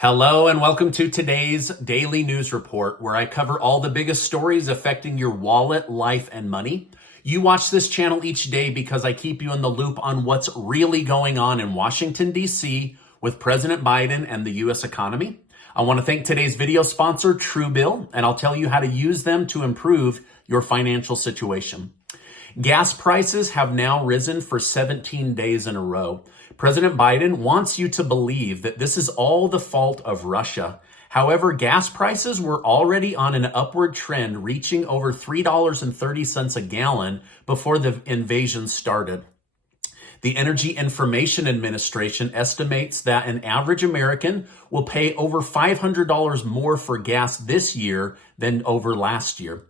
Hello and welcome to today's daily news report, where I cover all the biggest stories affecting your wallet, life, and money. You watch this channel each day because I keep you in the loop on what's really going on in Washington, D.C. with President Biden and the U.S. economy. I want to thank today's video sponsor, Truebill, and I'll tell you how to use them to improve your financial situation. Gas prices have now risen for 17 days in a row. President Biden wants you to believe that this is all the fault of Russia. However, gas prices were already on an upward trend, reaching over $3.30 a gallon before the invasion started. The Energy Information Administration estimates that an average American will pay over $500 more for gas this year than over last year.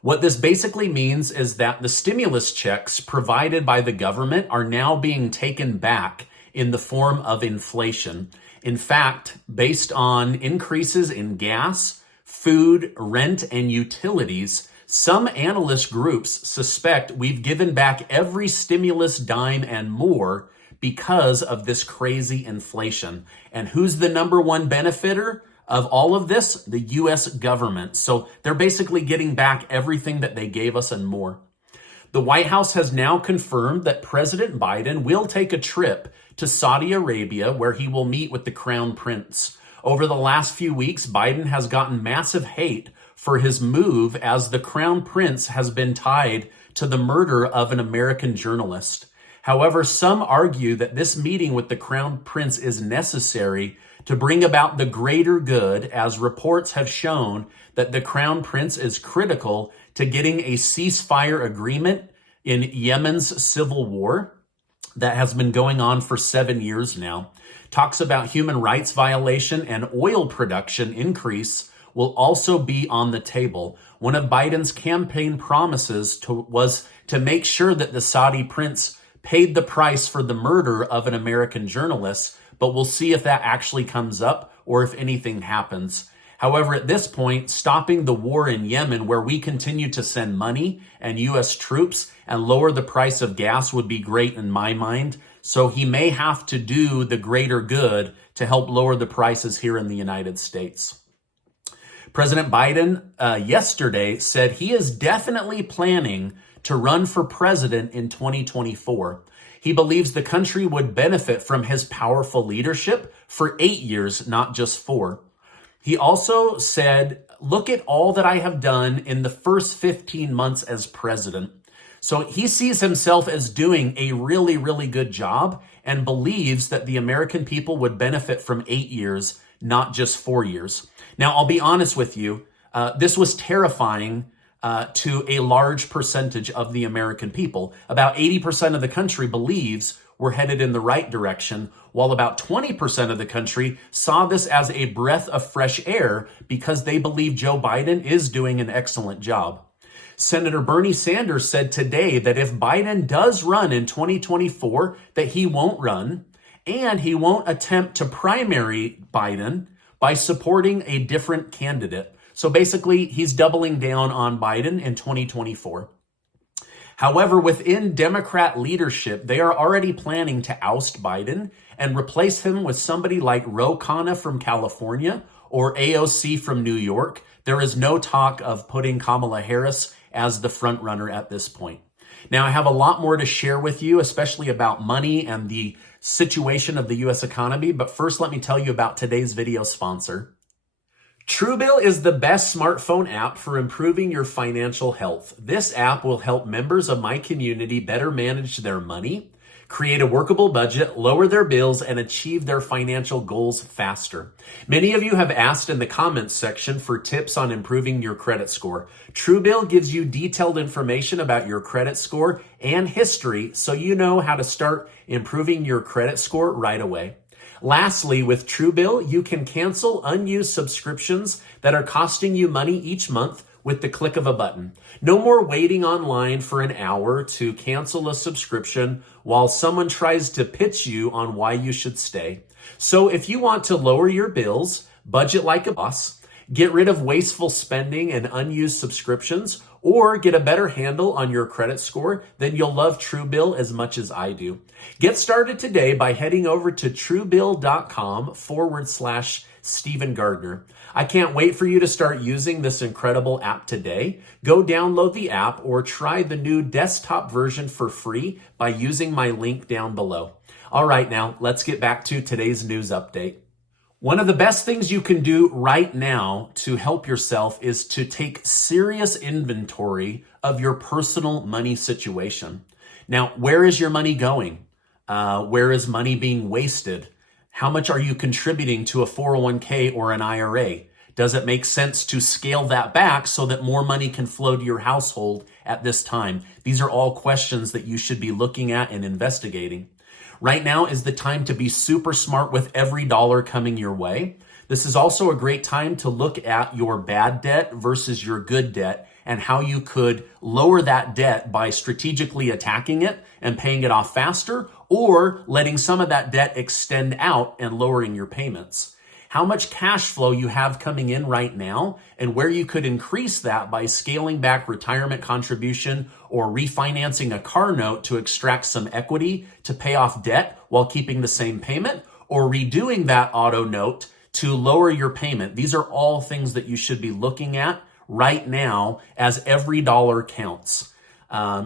What this basically means is that the stimulus checks provided by the government are now being taken back in the form of inflation. In fact, based on increases in gas, food, rent, and utilities, some analyst groups suspect we've given back every stimulus dime and more because of this crazy inflation. And who's the number one benefiter of all of this? The U.S. government. So they're basically getting back everything that they gave us and more. The White House has now confirmed that President Biden will take a trip to Saudi Arabia, where he will meet with the Crown Prince. Over the last few weeks, Biden has gotten massive hate for his move, as the Crown Prince has been tied to the murder of an American journalist. However, some argue that this meeting with the Crown Prince is necessary to bring about the greater good, as reports have shown that the Crown Prince is critical to getting a ceasefire agreement in Yemen's civil war that has been going on for 7 years now. Talks about human rights violation and oil production increase will also be on the table. One of Biden's campaign promises was to make sure that the Saudi prince paid the price for the murder of an American journalist, but we'll see if that actually comes up or if anything happens. However, at this point, stopping the war in Yemen, where we continue to send money and U.S. troops and lower the price of gas, would be great in my mind. So he may have to do the greater good to help lower the prices here in the United States. President Biden yesterday said he is definitely planning to run for president in 2024. He believes the country would benefit from his powerful leadership for 8 years, not just 4. He also said, look at all that I have done in the first 15 months as president. So he sees himself as doing a really, really good job and believes that the American people would benefit from 8 years, not just 4 years. Now, I'll be honest with you, this was terrifying to a large percentage of the American people. About 80% of the country believes we're headed in the right direction, while about 20% of the country saw this as a breath of fresh air because they believe Joe Biden is doing an excellent job. Senator Bernie Sanders said today that if Biden does run in 2024, that he won't run, and he won't attempt to primary Biden by supporting a different candidate. So basically, he's doubling down on Biden in 2024. However, within Democrat leadership, they are already planning to oust Biden and replace him with somebody like Ro Khanna from California or AOC from New York. There is no talk of putting Kamala Harris as the front runner at this point. Now, I have a lot more to share with you, especially about money and the situation of the U.S. economy. But first, let me tell you about today's video sponsor. Truebill is the best smartphone app for improving your financial health. This app will help members of my community better manage their money, create a workable budget, lower their bills, and achieve their financial goals faster. Many of you have asked in the comments section for tips on improving your credit score. Truebill gives you detailed information about your credit score and history, so you know how to start improving your credit score right away. Lastly, with Truebill, you can cancel unused subscriptions that are costing you money each month with the click of a button. No more waiting online for an hour to cancel a subscription while someone tries to pitch you on why you should stay. So if you want to lower your bills, budget like a boss, get rid of wasteful spending and unused subscriptions, or get a better handle on your credit score, then you'll love Truebill as much as I do. Get started today by heading over to truebill.com/Stephen. Stephen Gardner. I can't wait for you to start using this incredible app today. Go download the app or try the new desktop version for free by using my link down below. All right, now let's get back to today's news update. One of the best things you can do right now to help yourself is to take serious inventory of your personal money situation. Now, where is your money going? Where is money being wasted? How much are you contributing to a 401k or an IRA? Does it make sense to scale that back so that more money can flow to your household at this time? These are all questions that you should be looking at and investigating. Right now is the time to be super smart with every dollar coming your way. This is also a great time to look at your bad debt versus your good debt and how you could lower that debt by strategically attacking it and paying it off faster, or letting some of that debt extend out and lowering your payments. How much cash flow you have coming in right now and where you could increase that by scaling back retirement contribution or refinancing a car note to extract some equity to pay off debt while keeping the same payment, or redoing that auto note to lower your payment. These are all things that you should be looking at right now, as every dollar counts.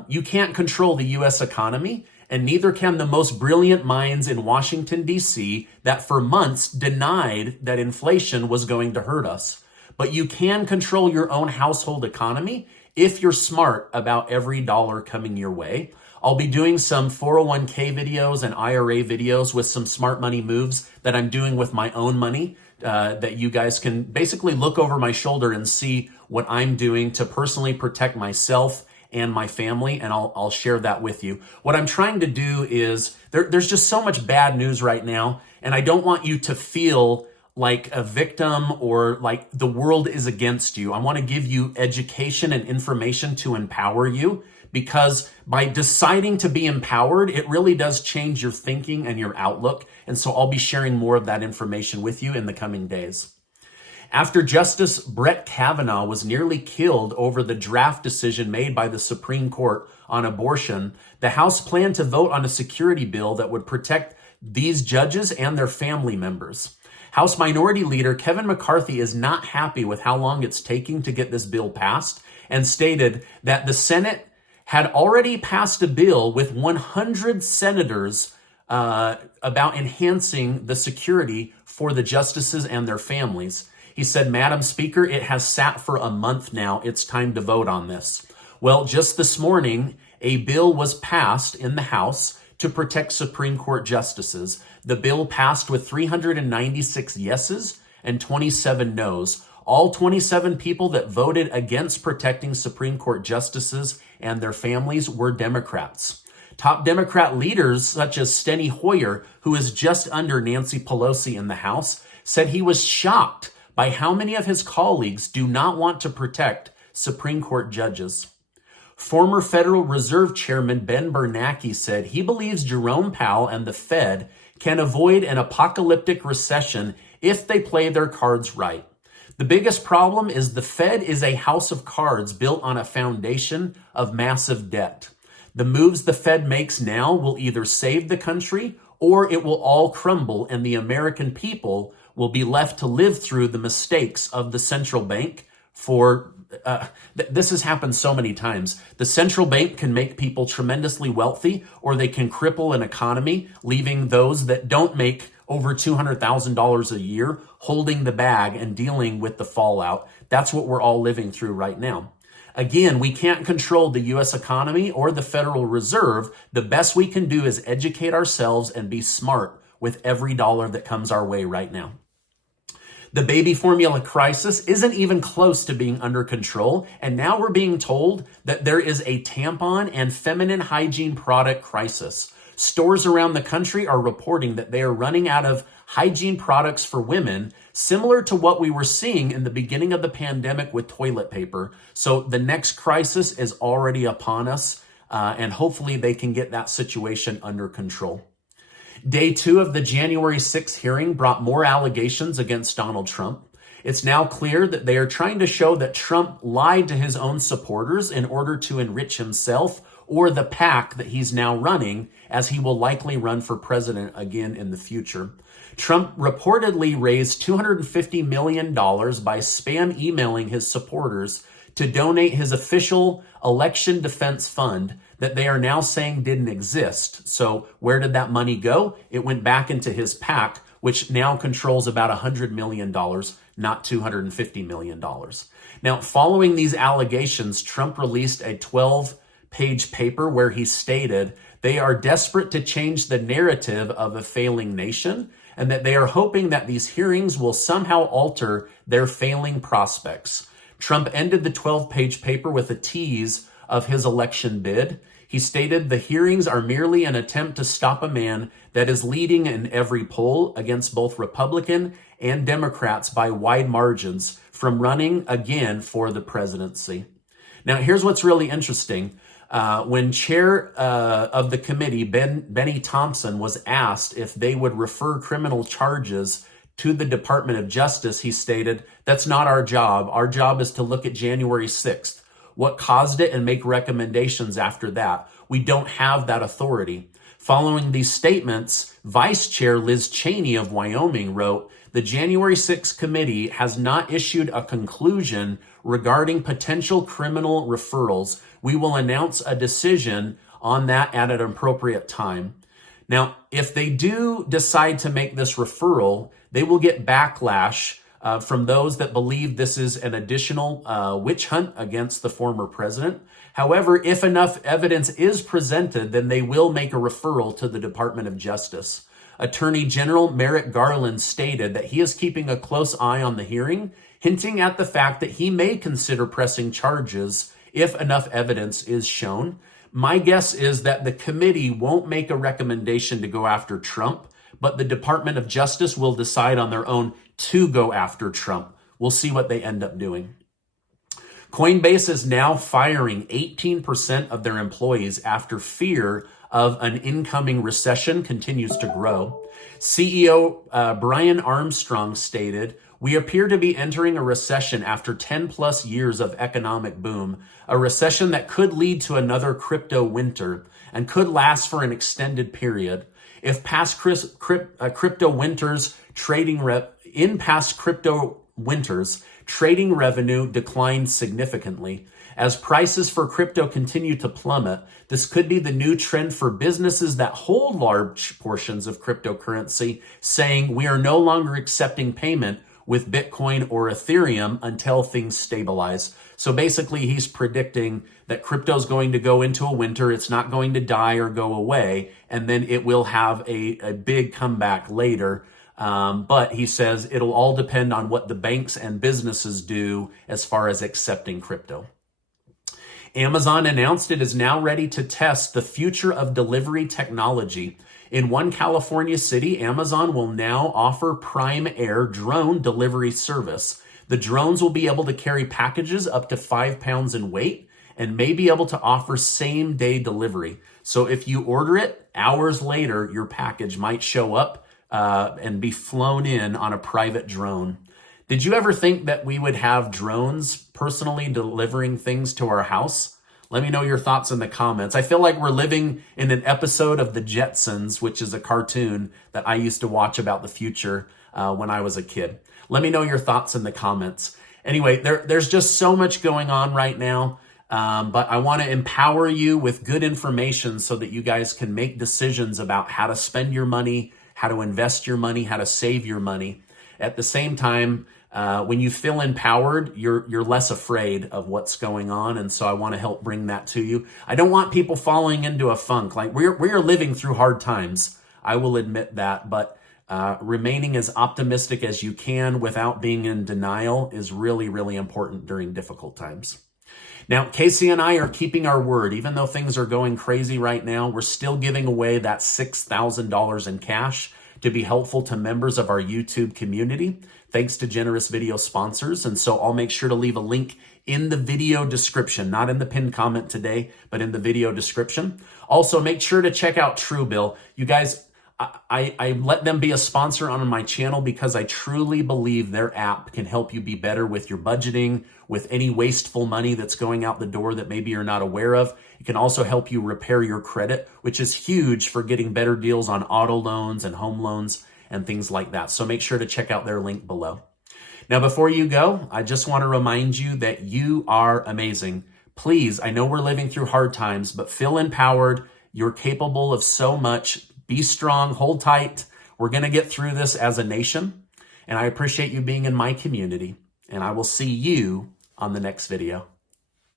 You can't control the U.S. economy, and neither can the most brilliant minds in Washington, D.C. that for months denied that inflation was going to hurt us. But you can control your own household economy if you're smart about every dollar coming your way. I'll be doing some 401k videos and IRA videos with some smart money moves that I'm doing with my own money, that you guys can basically look over my shoulder and see what I'm doing to personally protect myself and my family, and I'll share that with you. What I'm trying to do is, there's just so much bad news right now, and I don't want you to feel like a victim or like the world is against you. I want to give you education and information to empower you, because by deciding to be empowered, it really does change your thinking and your outlook. And so I'll be sharing more of that information with you in the coming days. After Justice Brett Kavanaugh was nearly killed over the draft decision made by the Supreme Court on abortion, the House planned to vote on a security bill that would protect these judges and their family members. House Minority Leader Kevin McCarthy is not happy with how long it's taking to get this bill passed, and stated that the Senate had already passed a bill with 100 senators about enhancing the security for the justices and their families. He said, "Madam Speaker, it has sat for a month now. It's time to vote on this." Well, just this morning, a bill was passed in the House to protect Supreme Court justices. The bill passed with 396 yeses and 27 noes. All 27 people that voted against protecting Supreme Court justices and their families were Democrats. Top Democrat leaders such as Steny Hoyer, who is just under Nancy Pelosi in the House, said he was shocked by how many of his colleagues do not want to protect Supreme Court judges. Former Federal Reserve Chairman Ben Bernanke said he believes Jerome Powell and the Fed can avoid an apocalyptic recession if they play their cards right. The biggest problem is the Fed is a house of cards built on a foundation of massive debt. The moves the Fed makes now will either save the country or it will all crumble, and the American people will be left to live through the mistakes of the central bank. This has happened so many times. The central bank can make people tremendously wealthy, or they can cripple an economy, leaving those that don't make over $200,000 a year holding the bag and dealing with the fallout. That's what we're all living through right now. Again, we can't control the U.S. economy or the Federal Reserve. The best we can do is educate ourselves and be smart with every dollar that comes our way right now. The baby formula crisis isn't even close to being under control, and now we're being told that there is a tampon and feminine hygiene product crisis. Stores around the country are reporting that they are running out of hygiene products for women, similar to what we were seeing in the beginning of the pandemic with toilet paper. So the next crisis is already upon us, and hopefully they can get that situation under control. Day 2 of the January 6th hearing brought more allegations against Donald Trump. It's now clear that they are trying to show that Trump lied to his own supporters in order to enrich himself or the PAC that he's now running, as he will likely run for president again in the future. Trump reportedly raised $250 million by spam emailing his supporters to donate his official election defense fund that they are now saying didn't exist. So where did that money go? It went back into his PAC, which now controls about $100 million, not $250 million. Now, following these allegations, Trump released a 12-page paper where he stated they are desperate to change the narrative of a failing nation and that they are hoping that these hearings will somehow alter their failing prospects. Trump ended the 12-page paper with a tease of his election bid. He stated the hearings are merely an attempt to stop a man that is leading in every poll against both Republican and Democrats by wide margins from running again for the presidency. Now, here's what's really interesting. When chair of the committee, Benny Thompson, was asked if they would refer criminal charges to the Department of Justice, he stated, "That's not our job. Our job is to look at January 6th, what caused it, and make recommendations after that. We don't have that authority." Following these statements, Vice Chair Liz Cheney of Wyoming wrote, "The January 6th committee has not issued a conclusion regarding potential criminal referrals. We will announce a decision on that at an appropriate time." Now, if they do decide to make this referral, they will get backlash from those that believe this is an additional witch hunt against the former president. However, if enough evidence is presented, then they will make a referral to the Department of Justice. Attorney General Merrick Garland stated that he is keeping a close eye on the hearing, hinting at the fact that he may consider pressing charges if enough evidence is shown. My guess is that the committee won't make a recommendation to go after Trump, but the Department of Justice will decide on their own to go after Trump. We'll see what they end up doing. Coinbase is now firing 18% of their employees after fear of an incoming recession continues to grow. CEO Brian Armstrong stated, "We appear to be entering a recession after 10 plus years of economic boom, a recession that could lead to another crypto winter and could last for an extended period. If past crypto winters, trading revenue declined significantly. As prices for crypto continue to plummet, this could be the new trend for businesses that hold large portions of cryptocurrency, saying we are no longer accepting payment with Bitcoin or Ethereum until things stabilize." So basically, he's predicting that crypto is going to go into a winter. It's not going to die or go away, and then it will have a big comeback later. But he says it'll all depend on what the banks and businesses do as far as accepting crypto. Amazon announced it is now ready to test the future of delivery technology. In one California city, Amazon will now offer Prime Air drone delivery service. The drones will be able to carry packages up to 5 pounds in weight and may be able to offer same-day delivery. So if you order it, hours later, your package might show up and be flown in on a private drone. Did you ever think that we would have drones personally delivering things to our house? Let me know your thoughts in the comments. I feel like we're living in an episode of The Jetsons, which is a cartoon that I used to watch about the future when I was a kid. Let me know your thoughts in the comments. Anyway, there's just so much going on right now, but I want to empower you with good information so that you guys can make decisions about how to spend your money, how to invest your money, how to save your money. At the same time, when you feel empowered, you're less afraid of what's going on. And so I want to help bring that to you. I don't want people falling into a funk. Like we are living through hard times. I will admit that, but remaining as optimistic as you can without being in denial is really, really important during difficult times. Now, Casey and I are keeping our word. Even though things are going crazy right now, we're still giving away that $6,000 in cash to be helpful to members of our YouTube community, thanks to generous video sponsors. And so I'll make sure to leave a link in the video description, not in the pinned comment today, but in the video description. Also, make sure to check out Truebill. You guys, I let them be a sponsor on my channel because I truly believe their app can help you be better with your budgeting, with any wasteful money that's going out the door that maybe you're not aware of. It can also help you repair your credit, which is huge for getting better deals on auto loans and home loans and things like that. So make sure to check out their link below. Now, before you go, I just want to remind you that you are amazing. Please, I know we're living through hard times, but feel empowered. You're capable of so much. Be strong, hold tight. We're going to get through this as a nation. And I appreciate you being in my community. And I will see you on the next video.